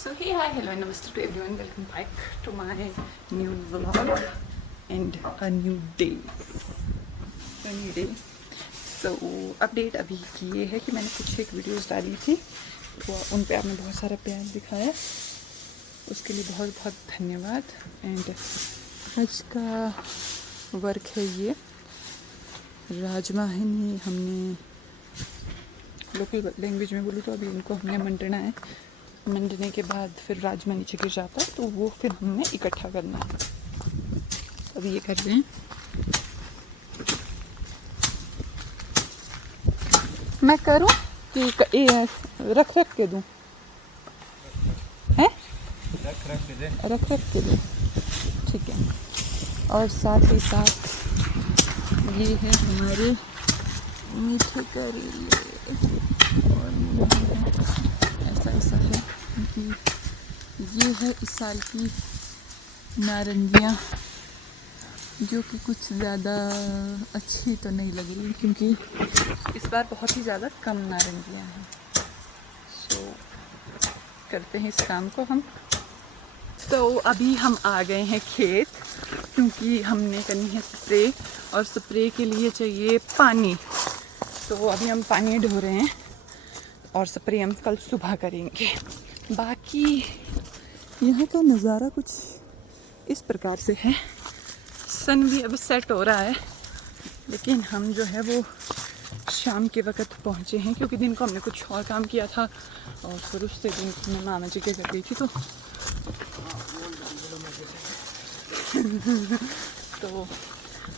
So hey, hi, hello and namaste to everyone. Welcome back to my new vlog and a new day. So update अभी की ये है कि मैंने कुछ एक वीडियोस डाली थी, तो उन पे आपने बहुत सारा प्यार दिखाया, उसके लिए बहुत बहुत धन्यवाद। एंड आज का वर्क है ये राजमा है, हमने लोकल लैंग्वेज में बोलूँ तो अभी उनको हमने मंडना है। मंडने के बाद फिर राजमा नीचे गिर जाता है, तो वो फिर हमने इकट्ठा करना है। अभी ये कर रहे हैं। मैं करूँ कि रख के दूँ? हैं? रख के दूँ, ठीक है। और साथ ही साथ ये है हमारे मीठे करेले, और ऐसा है कि ये है इस साल की नारंगियाँ, जो कि कुछ ज़्यादा अच्छी तो नहीं लग रही क्योंकि इस बार बहुत ही ज़्यादा कम नारंगियाँ हैं। सो करते हैं इस काम को हम। तो अभी हम आ गए हैं खेत, क्योंकि हमने करनी है स्प्रे, और स्प्रे के लिए चाहिए पानी। तो अभी हम पानी ढो रहे हैं और स्प्रे हम कल सुबह करेंगे। बाकी यहाँ का नज़ारा कुछ इस प्रकार से है। सन भी अभी सेट हो रहा है, लेकिन हम जो है वो शाम के वक़्त पहुँचे हैं, क्योंकि दिन को हमने कुछ और काम किया था और फिर उससे दिन को मैं मामा जी के घर गई थी। तो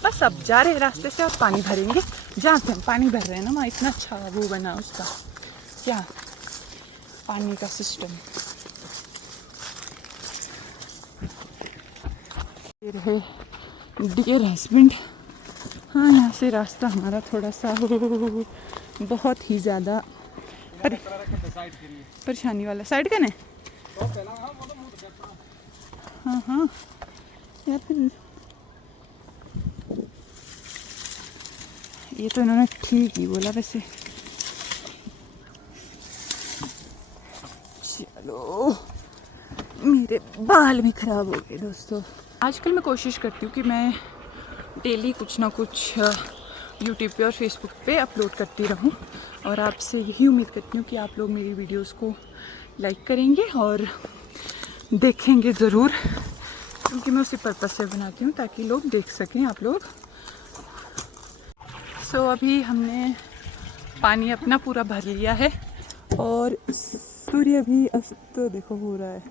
बस अब जा रहे रास्ते से और पानी भरेंगे। जहाँ से हम पानी भर रहे हैं ना, वहाँ इतना अच्छा वो बना उसका, क्या पानी का सिस्टम। डियर हस्बैंड, हाँ यहाँ से रास्ता हमारा थोड़ा सा बहुत ही ज़्यादा परेशानी वाला। साइड का नहीं, हाँ यार, फिर ये तो इन्होंने ठीक ही बोला वैसे। चलो, मेरे बाल भी ख़राब हो गए दोस्तों। आजकल मैं कोशिश करती हूँ कि मैं डेली कुछ ना कुछ यूट्यूब पे और फेसबुक पे अपलोड करती रहूँ, और आपसे यही उम्मीद करती हूँ कि आप लोग मेरी वीडियोस को लाइक करेंगे और देखेंगे ज़रूर, क्योंकि मैं उसी पर्पज़ से बनाती हूँ ताकि लोग देख सकें, आप लोग। सो अभी हमने पानी अपना पूरा भर लिया है और सूर्य भी अस्त देखो हो रहा है।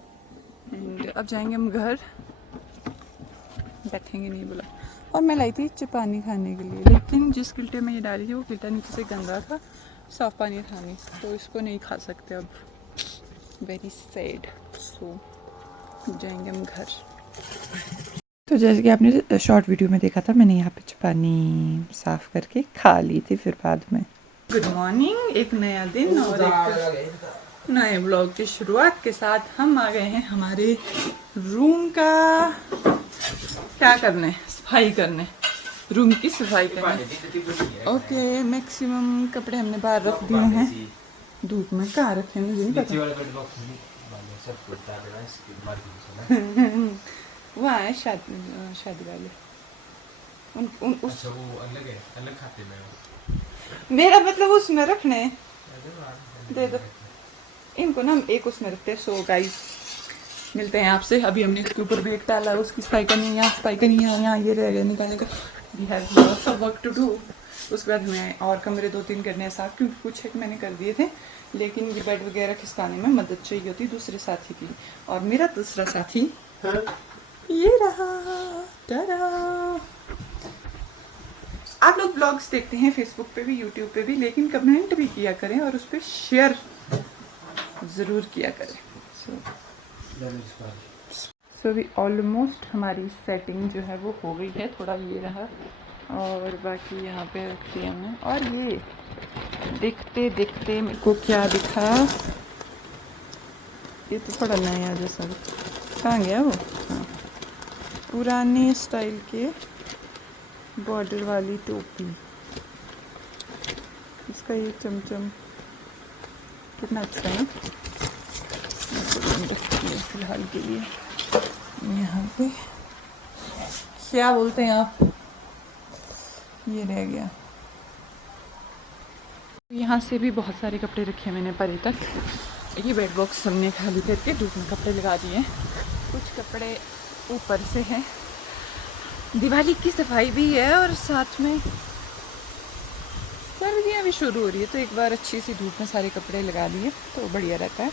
एंड अब जाएंगे हम घर, बैठेंगे नहीं बोला। और मैं लाई थी पानी खाने के लिए, लेकिन जिस किल्टे में ये डाली थी वो किल्टा नीचे से गंदा था, साफ़ पानी था नहीं, तो इसको नहीं खा सकते अब। Very sad. सो जाएंगे हम घर। तो जैसे कि आपने शॉर्ट वीडियो में देखा था, मैंने यहाँ पे पानी साफ़ करके खा ली थी फिर बाद में। गुड मॉर्निंग, एक नया दिन और एक नए ब्लॉग की शुरुआत के साथ हम आ गए हैं हमारे रूम का क्या करने, सफाई करने, रूम की सफाई करने। ओके, मैक्सिमम कपड़े हमने बाहर रख दिए हैं, धूप में कहाँ रखे हैं मुझे नहीं पता। वहाँ है शादी वाले, अच्छा वो अलग है, अलग खाते में। मेरा मतलब उसमें रखने दे दो इनको ना, हम एक उसमें रखते हैं। सो गाइस, मिलते हैं आपसे। अभी हमने इसके ऊपर बैग डाला, उसकी सफाई करनी है, यहाँ सफाई करनी है, और यहाँ ये रह गया निकालने का। We have lots of work to do. उसके बाद हमें और कमरे 2-3 करने हैं साफ, क्योंकि कुछ एक मैंने कर दिए थे, लेकिन ये बेड वगैरह खिसकाने में मदद चाहिए होती दूसरे साथी की। और मेरा दूसरा साथी ये रहा। टाटा। आप लोग ब्लॉग्स देखते हैं फेसबुक पे भी, यूट्यूब पे भी, लेकिन कमेंट भी किया करें और उस पर शेयर ज़रूर किया करें। सो अभी ऑलमोस्ट हमारी सेटिंग जो है वो हो गई है। थोड़ा ये रहा और बाकी यहाँ पे रख दिया हमने। और ये देखते देखते मेरे को क्या दिखा, ये तो थोड़ा नया जैसा कहाँ गया वो। हाँ, पुराने स्टाइल के बॉर्डर वाली टोपी, इसका ये चमचम कितना अच्छा है ना। फ़िलहाल के लिए। यहाँ पे क्या बोलते हैं आप, ये रह गया। यहाँ से भी बहुत सारे कपड़े रखे मैंने परे तक। ये बेड बॉक्स हमने खाली करके धूप में कपड़े लगा दिए। कुछ कपड़े ऊपर से हैं, दिवाली की सफाई भी है और साथ में सर्दियाँ भी शुरू हो रही है, तो एक बार अच्छी सी धूप में सारे कपड़े लगा लिए तो बढ़िया रहता है।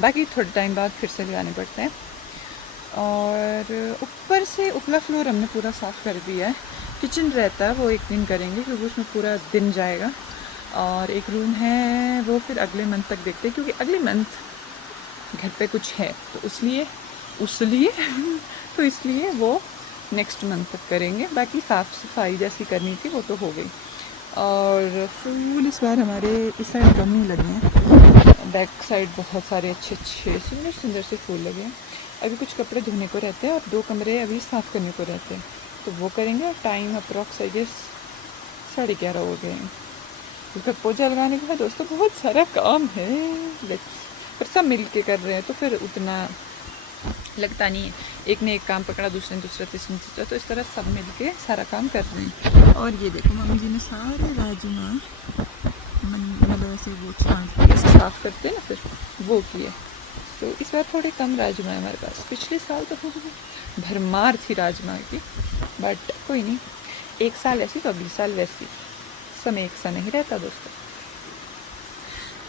बाकी थोड़े टाइम बाद फिर से लगाने पड़ते हैं। और ऊपर से उपला फ्लोर हमने पूरा साफ़ कर दिया है। किचन रहता है वो एक दिन करेंगे क्योंकि उसमें पूरा दिन जाएगा। और एक रूम है वो फिर अगले मंथ तक देखते हैं, क्योंकि अगले मंथ घर पे कुछ है तो इसलिए वो नेक्स्ट मंथ तक करेंगे। बाकी साफ़ सफाई जैसी करनी थी वो तो हो गई। और फूल इस बार हमारे इस साइड कम नहीं लगे हैं, बैक साइड बहुत सारे अच्छे सुंदर से फूल लगे हैं। अभी कुछ कपड़े धोने को रहते हैं और 2 कमरे अभी साफ़ करने को रहते हैं, तो वो करेंगे। और टाइम अप्रॉक्स आई गेस 11:30 हो गए हैं। उसका पोछा लगाने का है दोस्तों, बहुत सारा काम है। पर सब मिल के कर रहे हैं तो फिर उतना लगता नहीं है। एक ने एक काम पकड़ा, दूसरे ने दूसरा, तीसरे ने तीसरा, तो इस तरह सब मिल के सारा काम कर रहे हैं। और ये देखो मम्मी जी ने सारे राजमा मतलब ऐसे वो छांट के ऐसे साफ़ करते हैं ना, फिर वो किए। तो इस बार थोड़े कम राजमा है हमारे पास। पिछले साल तो भरमार थी राजमा की, बट कोई नहीं, एक साल ऐसी तो अगले साल वैसी। समय एक सा नहीं रहता दोस्तों।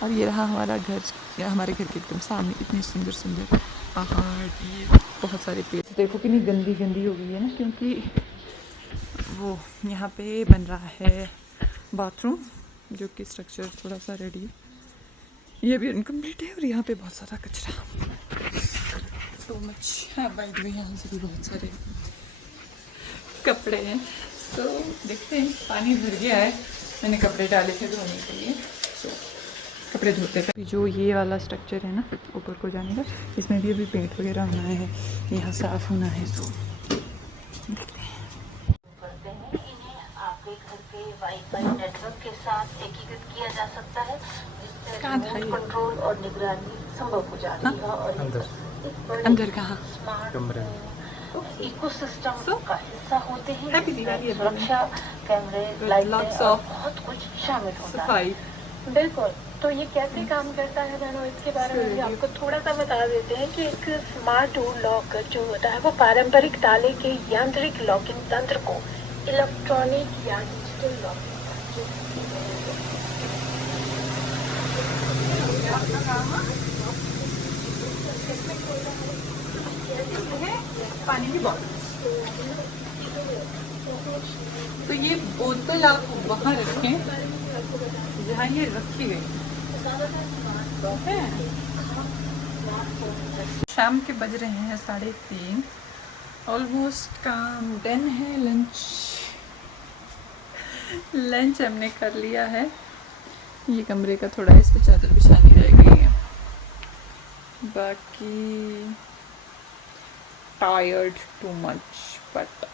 और ये रहा हमारा घर, या हमारे घर के एकदम सामने इतने सुंदर पहाड़, ये बहुत सारे पेड़। देखो कितनी गंदी हो गई है ना, क्योंकि वो यहाँ पे बन रहा है बाथरूम, जो कि स्ट्रक्चर थोड़ा सा रेडी है। ये भी इनकम्प्लीट है और यहाँ पे बहुत सारा कचरा, टू मच। हाँ बाइक में यहाँ से भी बहुत सारे कपड़े हैं। तो देखते हैं, पानी भर गया है, मैंने कपड़े डाले थे धोने के लिए, तो कपड़े धोते थे। जो ये वाला स्ट्रक्चर है ना ऊपर को जाने का, इसमें भी अभी पेंट वगैरह होना है, यहाँ साफ़ होना है। सो देखते हैं। इन्हें आपके घर के वाईफाई नेटवर्क के साथ एकीकृत किया जा सकता है, जिससे रिमोट कंट्रोल और निगरानी संभव हो जाती है। और अंदर कहाँ कमरे इकोसिस्टम का हिस्सा होते हैं, जिसमें सुरक्षा कैमरे, लाइटें और बहुत कुछ शामिल होता है। बिल्कुल। तो ये कैसे काम करता है बहनों, इसके बारे में भी आपको थोड़ा सा बता देते हैं कि एक स्मार्ट डोर लॉक जो होता है वो पारंपरिक ताले के यांत्रिक लॉकिंग तंत्र को इलेक्ट्रॉनिक या डिजिटल लॉकिंग पानी की बोतल। तो ये बोतल आप वहाँ रखें जहाँ ये रखी गई है। शाम के बज रहे हैं 3:30, ऑलमोस्ट काम डन है। लंच हमने कर लिया है। ये कमरे का थोड़ा इस पे चादर बिछानी रह गई है, बाकी टायर्ड टू मच, बट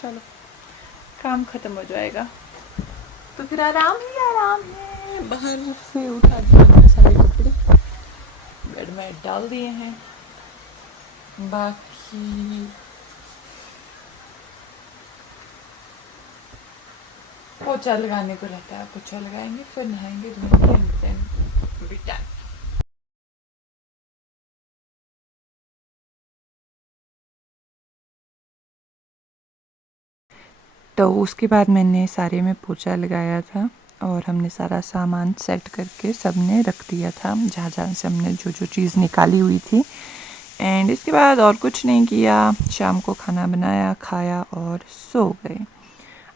चलो काम ख़त्म हो जाएगा तो फिर आराम है। बाहर से उठा दिए सारे कपड़े, बेड में डाल दिए हैं। बाकी पोछा लगाने को रहता है, पोछा लगाएंगे, फिर नहाएंगे, धोएंगे, एंड बी डन। तो उसके बाद मैंने सारे में पोछा लगाया था और हमने सारा सामान सेट करके सब ने रख दिया था जहाँ जहाँ से हमने जो चीज़ निकाली हुई थी। एंड इसके बाद और कुछ नहीं किया, शाम को खाना बनाया, खाया और सो गए।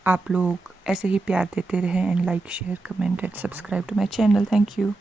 आप लोग ऐसे ही प्यार देते रहें and like share comment and subscribe to my channel. Thank you.